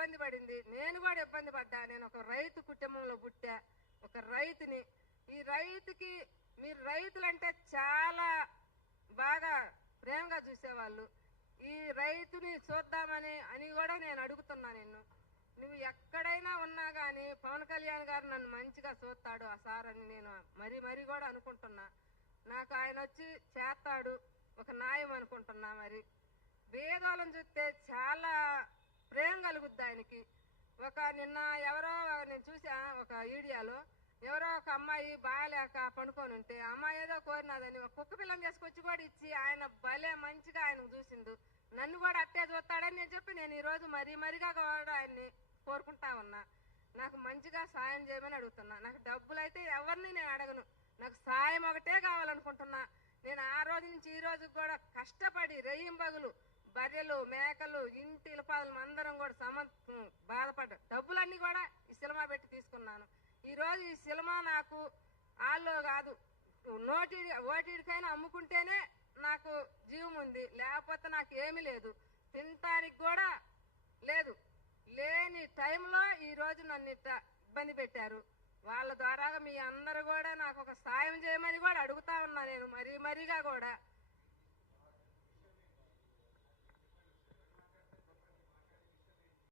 ఇబ్బంది పడింది, నేను కూడా ఇబ్బంది పడ్డా. నేను ఒక రైతు కుటుంబంలో పుట్టా, ఒక రైతుని. ఈ రైతుకి మీరు రైతులంటే చాలా బాగా ప్రేమగా చూసేవాళ్ళు. ఈ రైతుని చూద్దామని కూడా నేను అడుగుతున్నా నిన్ను. నువ్వు ఎక్కడైనా ఉన్నా కానీ పవన్ కళ్యాణ్ గారు నన్ను మంచిగా చూస్తాడు ఆ సార్ అని నేను మరీ కూడా అనుకుంటున్నా. నాకు ఆయన వచ్చి చేస్తాడు ఒక న్యాయం అనుకుంటున్నా. మరి భేదాలను చూస్తే చాలా ప్రేమ కలుగుద్ది ఆయనకి. నిన్న ఎవరో నేను చూసా ఒక వీడియోలో, ఎవరో ఒక అమ్మాయి బాగాలేక పనుకొని ఉంటే అమ్మాయి ఏదో కోరినదని ఒక కుక్క పిల్లని తీసుకొచ్చి కూడా ఇచ్చి ఆయన భలే మంచిగా ఆయనకు చూసిండు. నన్ను కూడా అట్టే చూస్తాడని నేను చెప్పి నేను ఈరోజు మరీగా కూడా ఆయన్ని కోరుకుంటా ఉన్నా. నాకు మంచిగా సాయం చేయమని అడుగుతున్నా. నాకు డబ్బులు అయితే ఎవరిని నేను అడగను, నాకు సాయం ఒకటే కావాలనుకుంటున్నా. నేను ఆ రోజు నుంచి ఈ రోజు కూడా కష్టపడి రెయ్యింబగులు బర్రెలు మేకలు ఇంటి ఇలపాదులు అందరం కూడా బాధపడ్డా. డబ్బులన్నీ కూడా ఈ సినిమా పెట్టి తీసుకున్నాను. ఈ రోజు ఈ సినిమా నాకు ఆల్లో కాదు, ఓటీడికైనా అమ్ముకుంటేనే నాకు జీవం ఉంది, లేకపోతే నాకు ఏమీ లేదు, తినటానికి కూడా లేదు. లేని టైంలో ఈ రోజు నన్ను ఇబ్బంది పెట్టారు. వాళ్ళ ద్వారా మీ అందరూ కూడా నాకు ఒక సాయం చేయమని కూడా అడుగుతా ఉన్నా నేను మరీగా కూడా.